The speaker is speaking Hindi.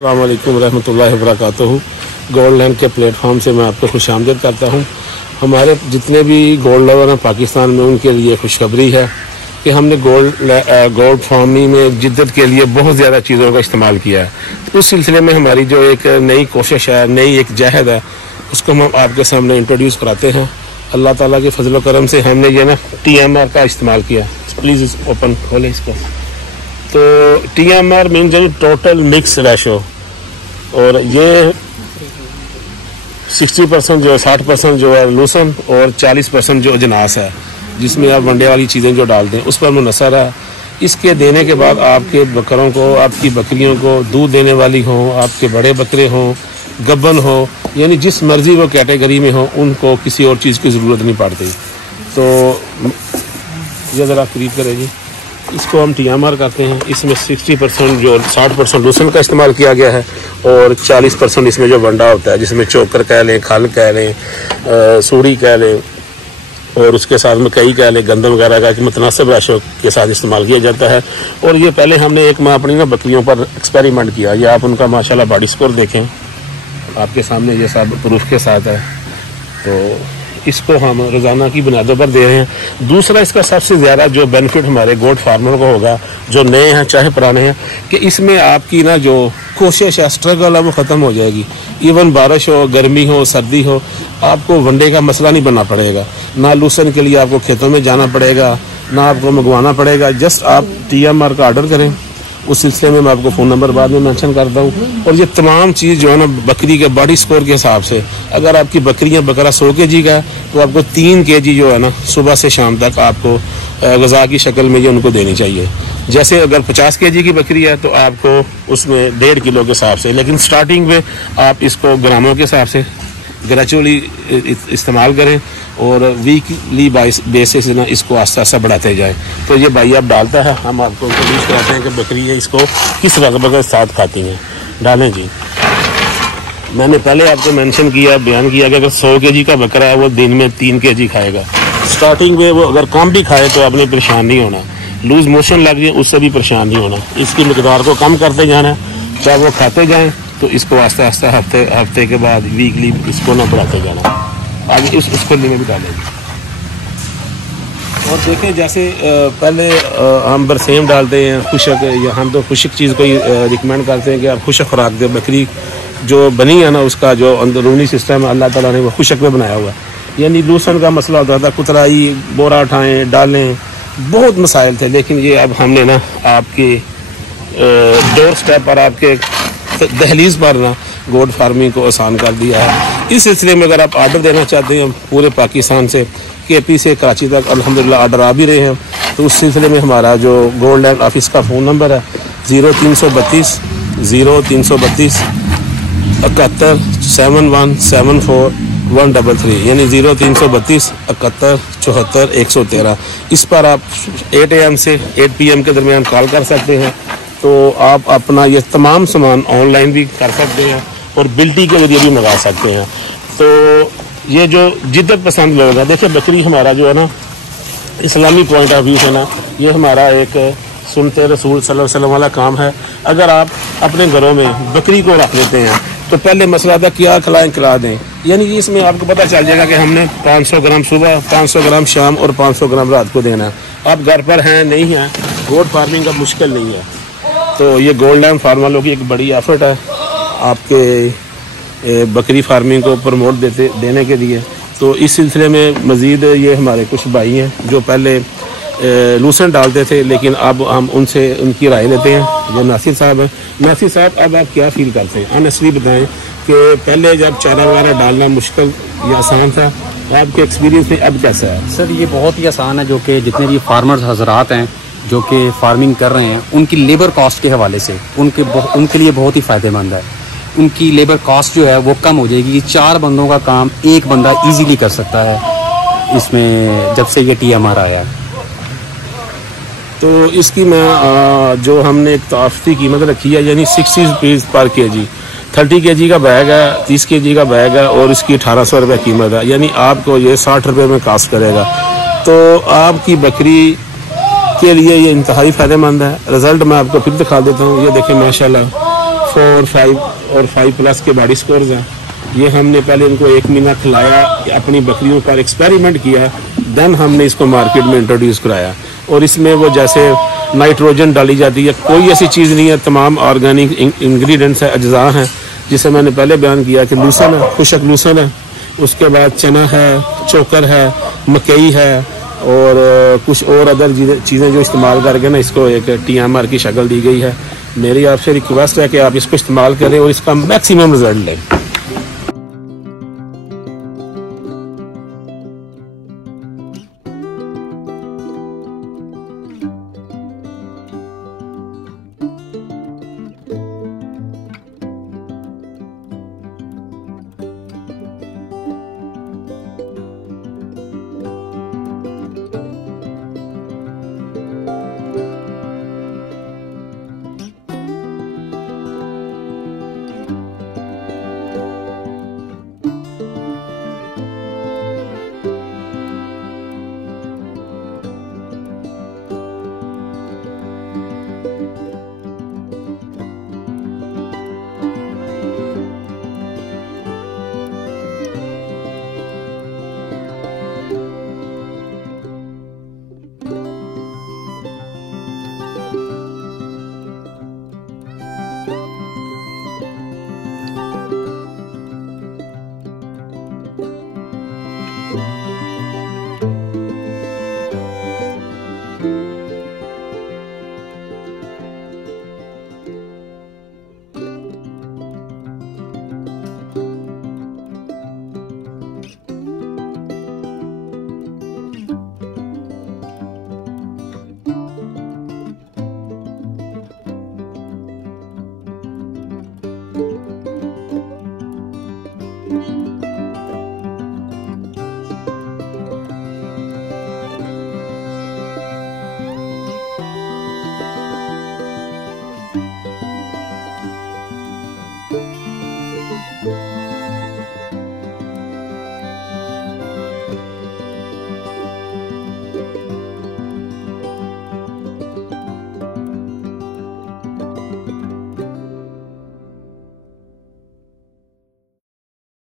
अस्सलाम वालेकुम रहमतुल्लाहि व बरकातुहू। गोल्ड लैंड के प्लेटफॉर्म से मैं आपको खुशामदीद करता हूँ। हमारे जितने भी गोल्ड लवर हैं पाकिस्तान में, उनके लिए खुशखबरी है कि हमने गोल्ड फार्मिंग में जिद्दत के लिए बहुत ज़्यादा चीज़ों का इस्तेमाल किया है। उस सिलसिले में हमारी जो एक नई कोशिश है, नई एक जहद है, उसको हम आपके सामने इंट्रोड्यूस कराते हैं। अल्लाह ताला के फजल करम से हमने ये TMR का इस्तेमाल किया। प्लीज़ ओपन खोलें इसको। तो TMR मीन जो टोटल मिक्स रेशो, और ये 60% जो 60% जो है लूसन और 40% जो अजनास है, जिसमें आप वनडे वाली चीज़ें जो डालते हैं उस पर मुनसर है। इसके देने के बाद आपके बकरों को, आपकी बकरियों को, दूध देने वाली हों, आपके बड़े बकरे हों, गब्बन हो, यानी जिस मर्जी वो कैटेगरी में हो, उनको किसी और चीज़ की ज़रूरत नहीं पड़ती। तो ये ज़रा करीब करेगी। इसको हम TMR करते हैं। इसमें 60% जो 60% लूसन का इस्तेमाल किया गया है और 40% इसमें जो वंडा होता है, जिसमें चोकर कह लें, खल कह लें, सूड़ी कह लें, और उसके साथ में कई कह लें, गंदम वगैरह का मुतनासिब राशों के साथ इस्तेमाल किया जाता है। और ये पहले हमने एक माह अपनी बकरियों पर एक्सपेरिमेंट किया। ये आप उनका माशाल्लाह बॉडी स्कोर देखें, आपके सामने ये सब प्रूफ के साथ है। तो इसको हम रोज़ाना की बुनियादों पर दे रहे हैं। दूसरा, इसका सबसे ज़्यादा जो बेनिफिट हमारे गोट फार्मर को होगा, जो नए हैं चाहे पुराने हैं, कि इसमें आपकी जो कोशिश है, स्ट्रगल है, वो ख़त्म हो जाएगी। इवन बारिश हो, गर्मी हो, सर्दी हो, आपको वनडे का मसला नहीं बनना पड़ेगा। ना लूसन के लिए आपको खेतों में जाना पड़ेगा, ना आपको मंगवाना पड़ेगा। जस्ट आप TMR का ऑर्डर करें। उस सिलसिले में मैं आपको फ़ोन नंबर बाद में मेंशन करता हूँ। और ये तमाम चीज़ जो है बकरी के बॉडी स्कोर के हिसाब से, अगर आपकी बकरा 100 kg का है तो आपको 3 kg जो है सुबह से शाम तक आपको ग़िज़ा की शक्ल में ये उनको देनी चाहिए। जैसे अगर 50 kg की बकरी है तो आपको उसमें 1.5 किलो के हिसाब से, लेकिन स्टार्टिंग में आप इसको ग्रामों के हिसाब से ग्रेजुअली इस्तेमाल करें और वीकली बेसिस इसको आस्ता आस्ता बढ़ाते जाएं। तो ये भाई आप डालता है, हम आपको इंट्रोड्यूस कराते हैं कि बकरी है इसको किस रकबे के साथ खाती हैं। डालें जी। मैंने पहले आपको मेंशन किया, बयान किया कि अगर 100 kg का बकरा है वो दिन में 3 kg खाएगा। स्टार्टिंग में वो अगर कम भी खाए तो आपने परेशान नहीं होना। लूज मोशन लग जाए उससे भी परेशान नहीं होना। इसकी मकदार को कम करते जाना, जब वो खाते जाएँ तो इसको आस्ता आस्ता हफ्ते के बाद वीकली इसको बढ़ाते जाना। आगे उसको में भी डालेंगे। और देखें, जैसे पहले हम बरसेम डालते हैं खुशक, या हम तो खुशक चीज़ को ही रिकमेंड करते हैं कि आप खुशक खुराक दें। बकरी जो बनी है उसका जो अंदरूनी सिस्टम है, अल्लाह ताला ने वो खुशक में बनाया हुआ है। यानी लूसन का मसला होता था, कुतराई, बोरा उठाएँ, डालें, बहुत मसाइल थे। लेकिन ये अब हमने आपके डोर स्टेप पर, आपके दहलीज पर गोट फार्मिंग को आसान कर दिया है। इस सिलसिले में अगर आप ऑर्डर देना चाहते हैं पूरे पाकिस्तान से, KP से कराची तक अल्हम्दुलिल्लाह ऑर्डर आ भी रहे हैं, तो उस सिलसिले में हमारा जो गोल्ड लैंड ऑफिस का फ़ोन नंबर है 0332 71 7174 133, यानी 0332 71 74 113। इस पर आप 8 AM से 8 PM के दरमियान कॉल कर सकते हैं। तो आप अपना ये तमाम सामान ऑनलाइन भी कर सकते हैं और बिल्टी के जरिए भी मंगा सकते हैं। तो ये जो जिद्दत पसंद लोग हैं, देखिए बकरी हमारा जो है इस्लामी पॉइंट ऑफ व्यू से ये हमारा एक सुन्नते रसूल सल्लल्लाहु अलैहि वसल्लम वाला काम है। अगर आप अपने घरों में बकरी को रख लेते हैं तो पहले मसला था क्या खिलाएं, खिला दें। यानी इसमें आपको पता चल जाएगा कि हमने 500 ग्राम सुबह, 500 ग्राम शाम और 500 ग्राम रात को देना है। आप घर पर हैं, नहीं हैं, गोट फार्मिंग का मुश्किल नहीं है। तो ये गोल्ड लैंड फार्म वालों की एक बड़ी एफर्ट है आपके बकरी फार्मिंग को प्रमोट देने के लिए। तो इस सिलसिले में मज़ीद ये हमारे कुछ भाई हैं जो पहले लूसन डालते थे, लेकिन अब हम उनसे उनकी राय लेते हैं। जो नासिर साहब हैं, नासिर साहब, अब आप क्या फील करते हैं? ऑनेस्टली बताएं कि पहले जब चारा वगैरह डालना मुश्किल या आसान था, आपके एक्सपीरियंस में अब कैसा है? सर ये बहुत ही आसान है। जो कि जितने भी फार्मर्स हजरात हैं जो कि फार्मिंग कर रहे हैं, उनकी लेबर कॉस्ट के हवाले से उनके लिए बहुत ही फ़ायदेमंद है। उनकी लेबर कॉस्ट जो है वो कम हो जाएगी। 4 बंदों का काम एक बंदा इजीली कर सकता है इसमें, जब से ये TMR आया है। तो इसकी मैं जो हमने एक तोफ़ती कीमत रखी है, यानी 60 रुपीज़ पर kg। 30 kg का बैग है, 30 kg का बैग है और इसकी 1800 रुपये कीमत है। यानी आपको ये 60 रुपये में कास्ट करेगा। तो आपकी बकरी के लिए ये इंतहाई फ़ायदेमंद है। रिज़ल्ट मैं आपको फिर दिखा देता हूँ। ये देखें माशाल्लाह 4, 5 और 5+ के बॉडी स्कोर्स हैं। ये हमने पहले इनको 1 महीना खिलाया, अपनी बकरियों पर एक्सपेरिमेंट किया, देन हमने इसको मार्केट में इंट्रोड्यूस कराया। और इसमें वो जैसे नाइट्रोजन डाली जाती है, कोई ऐसी चीज़ नहीं है, तमाम ऑर्गेनिक इंग्रेडिएंट्स है, अज्जा हैं, जिसे मैंने पहले बयान किया कि लूसन है, खुशक लूसन है, उसके बाद चना है, चोकर है, मकई है और कुछ और अदर चीज़ें जो इस्तेमाल करके ना इसको एक TMR की शक्ल दी गई है। मेरी आपसे रिक्वेस्ट है कि आप इसको इस्तेमाल करें और इसका मैक्सिमम रिजल्ट लें। you